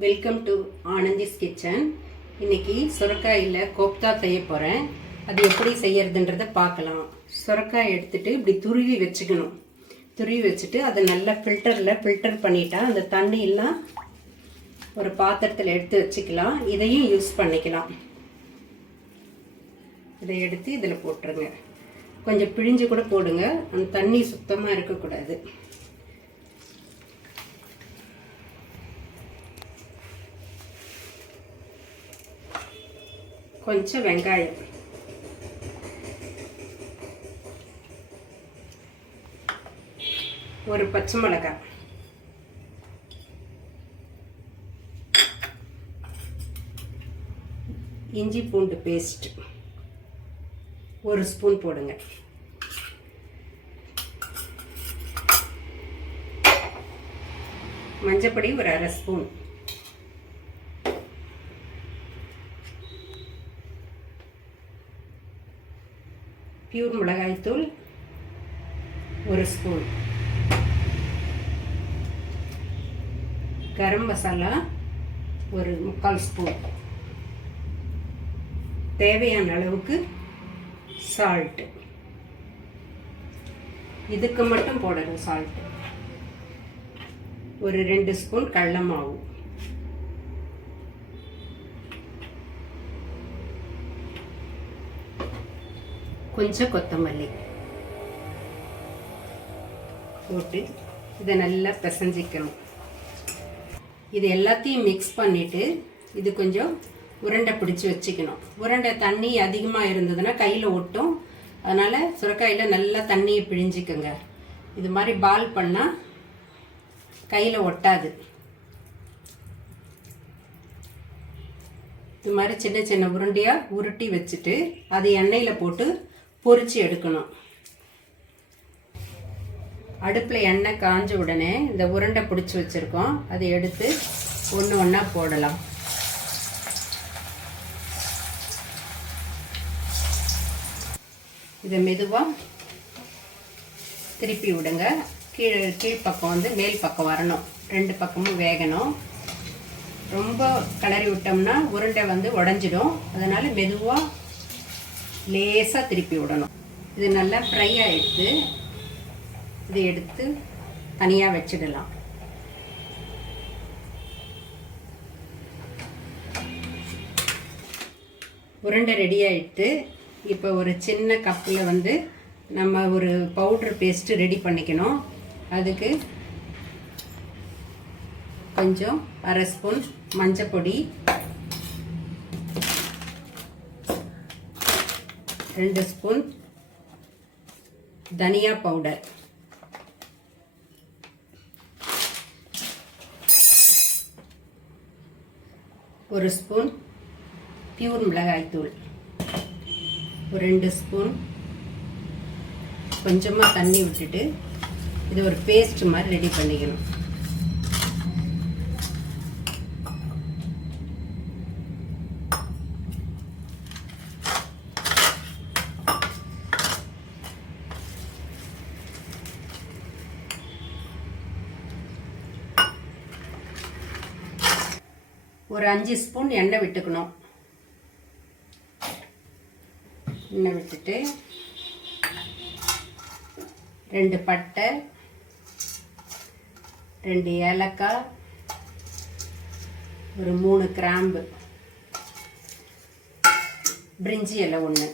Welcome to ஆனந்திஸ் kitchen இன்னைக்கு சுரக்காயில் கோப்தா செய்ய போகிறேன் அது எப்படி செய்யறதுன்றதை பார்க்கலாம். சுரக்காய் எடுத்துகிட்டு இப்படி துருவி வச்சுக்கணும். துருவி வச்சுட்டு அதை நல்லா ஃபில்டரில் ஃபில்டர் பண்ணிட்டா அந்த தண்ணியெல்லாம் ஒரு பாத்திரத்தில் எடுத்து வச்சுக்கலாம். இதையும் யூஸ் பண்ணிக்கலாம். இதை எடுத்து இதில் போட்டுருங்க. கொஞ்சம் பிழிஞ்சு கூட போடுங்க. அந்த தண்ணி சுத்தமாக இருக்கக்கூடாது. கொஞ்சம் வெங்காயம் ஒரு பச்சை மிளகாய் இஞ்சி பூண்டு பேஸ்ட் ஒரு ஸ்பூன் போடுங்க மஞ்சப்பொடி ஒரு அரை ஸ்பூன் பியூர் மிளகாய்த்தூள் ஒரு ஸ்பூன். கரம் மசாலா ஒரு முக்கால் ஸ்பூன். தேவையான அளவுக்கு சால்ட்டு இதுக்கு மட்டும் போடணும் சால்ட்டு ஒரு ரெண்டு ஸ்பூன் கடல மாவு. கொஞ்சம் கொத்தமல்லி. போட்டு இதை நல்லா பிசைஞ்சிக்கணும். இது எல்லாத்தையும் மிக்ஸ் பண்ணிவிட்டு இது கொஞ்சம் உருண்டை பிடிச்சி வச்சுக்கணும். உருண்டை தண்ணி அதிகமாக இருந்ததுன்னா கையில் ஒட்டும். அதனால் சுரக்காயில் நல்லா தண்ணியை பிழிஞ்சிக்கோங்க. இது மாதிரி பால் பண்ணால் கையில் ஒட்டாது. இது மாதிரி சின்ன சின்ன உருண்டையாக உருட்டி வச்சுட்டு அது எண்ணெயில் போட்டு பொறிச்சு எடுக்கணும். அடுப்பில் எண்ணெய் காஞ்ச உடனே இந்த உருண்டை பிடிச்சி வச்சுருக்கோம். அதை எடுத்து ஒன்று ஒன்றா போடலாம். இதை மெதுவாக திருப்பி விடுங்க. கீழ் கீழ்ப்பக்கம் வந்து மேல் பக்கம் வரணும். ரெண்டு பக்கமும் வேகணும். ரொம்ப கிளறி விட்டோம்னா உருண்டை வந்து உடஞ்சிடும். அதனால் மெதுவாக லேசாக திருப்பி விடணும். இது நல்லா ஃப்ரை ஆகிடுது இதை எடுத்து தனியாக வச்சிடலாம். உருண்டை ரெடி ஆகிட்டு இப்போ ஒரு சின்ன கப்பில் வந்து நம்ம ஒரு பவுட்ரு பேஸ்ட்டு ரெடி பண்ணிக்கணும். அதுக்கு கொஞ்சம் அரை ஸ்பூன் மஞ்சப்பொடி ரெண்டு ஸ்பூன் தனியா பவுடர். ஒரு ஸ்பூன் பியூர் மிளகாய்த்தூள் ஒரு ரெண்டு ஸ்பூன் கொஞ்சமாக தண்ணி விட்டுட்டு இது ஒரு பேஸ்ட் மாதிரி ரெடி பண்ணிக்கணும். ஒரு அஞ்சு ஸ்பூன் எண்ணெய் விட்டுக்கணும். எண்ணெய் விட்டுட்டு ரெண்டு பட்டை ரெண்டு ஏலக்காய் ஒரு மூணு கிராம்பு பிரிஞ்சி இலை ஒன்று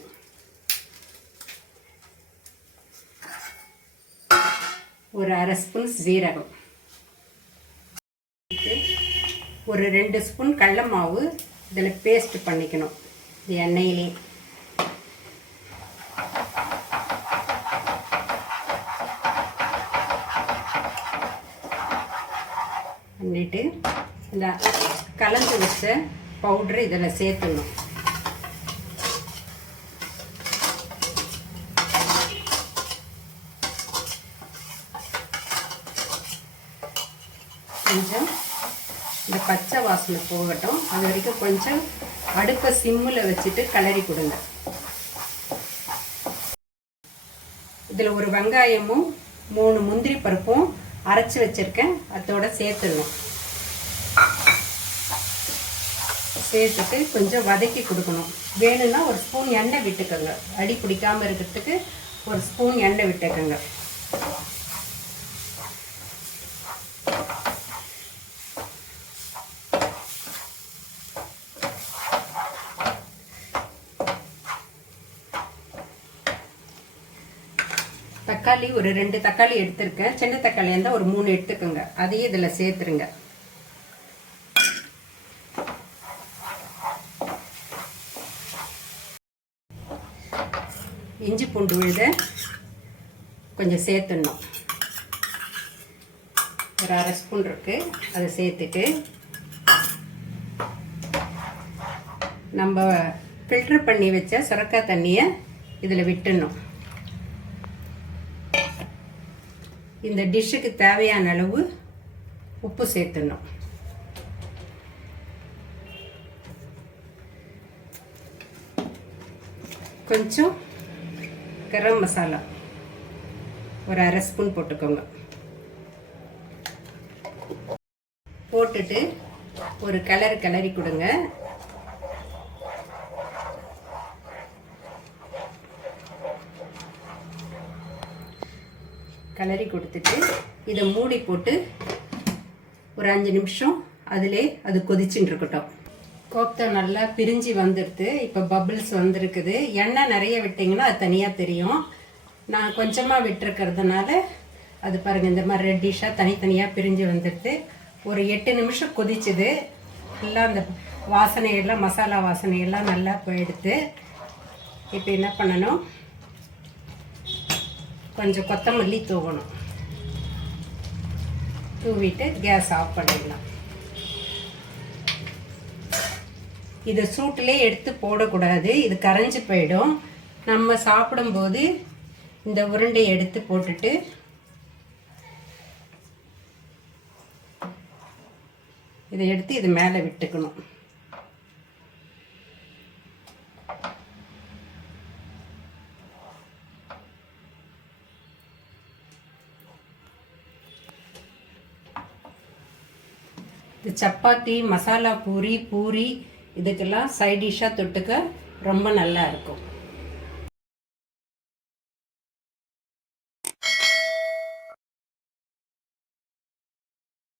ஒரு அரை ஸ்பூன் சீரகம். ஒரு ரெண்டு ஸ்பூன் கடல மாவு இதில் பேஸ்ட் பண்ணிக்கணும். இது எண்ணெயிலே. பண்ணிட்டு இந்த கலந்து வச்ச பவுட்ரு இதில் சேர்த்துடணும். கொஞ்சம் பச்சை வாசனை போகட்டும். அது வரைக்கும் கொஞ்சம் அடுப்பை சிம்மில் வச்சுட்டு கிளறி கொடுங்க. இதில் ஒரு வெங்காயமும் மூணு முந்திரி பருப்பும் அரைச்சி வச்சுருக்கேன். அதோட சேர்த்துடணும். சேர்த்துட்டு கொஞ்சம் வதக்கி கொடுக்கணும். வேணும்னா ஒரு ஸ்பூன் எண்ணெய் விட்டுக்கோங்க. அடி பிடிக்காமல் இருக்கிறதுக்கு ஒரு ஸ்பூன் எண்ணெய் விட்டுக்கோங்க. தக்காளி ஒரு ரெண்டு தக்காளி எடுத்திருக்கேன். சின்ன தக்காளி இருந்தால் ஒரு மூணு எடுத்துக்கோங்க. அதையும் இதில் சேர்த்துருங்க. இஞ்சி பூண்டு விழுத கொஞ்சம் சேர்த்துடணும். ஒரு அரை ஸ்பூன் இருக்குது அதை சேர்த்துட்டு நம்ம ஃபில்டர் பண்ணி வச்ச சுரக்காய் தண்ணியை இதில் விட்டுடணும். இந்த டிஷ்ஷுக்கு தேவையான அளவு உப்பு சேர்த்துடணும். கொஞ்சம் கரம் மசாலா ஒரு அரை ஸ்பூன் போட்டுக்கோங்க. போட்டுட்டு ஒரு கலர் கிளறி கொடுங்க. கிளறி கொடுத்துட்டு இதை மூடி போட்டு ஒரு அஞ்சு நிமிஷம் அதிலே அது கொதிச்சுட்டு இருக்கட்டும். கோப்தா நல்லா பிரிஞ்சு வந்துடுது. இப்போ பபிள்ஸ் வந்திருக்குது. எண்ணெய் நிறைய விட்டிங்கன்னா அது தனியாக தெரியும். நான் கொஞ்சமாக விட்டுருக்கிறதுனால அது பாருங்கள் இந்த மாதிரி ரெட்டிஷாக தனித்தனியாக பிரிஞ்சு வந்துடுது. ஒரு எட்டு நிமிஷம் கொதிச்சுது. எல்லாம் அந்த வாசனையெல்லாம் மசாலா வாசனையெல்லாம் நல்லா போயிடுது. இப்போ என்ன பண்ணணும்? கொஞ்சம் கொத்தமல்லி தூவணும். தூவிட்டு கேஸ் ஆஃப் பண்ணிடலாம். இதை சூட்டிலே எடுத்து போடக்கூடாது. இது கரைஞ்சி போயிடும். நம்ம சாப்பிடும்போது இந்த உருண்டையை எடுத்து போட்டுட்டு இதை எடுத்து இது மேலே விட்டுக்கணும். சப்பாத்தி மசாலா பூரி பூரி இதுக்கெல்லாம் சைட் டிஷ்ஷாக தொட்டுக்க ரொம்ப நல்லா இருக்கும்.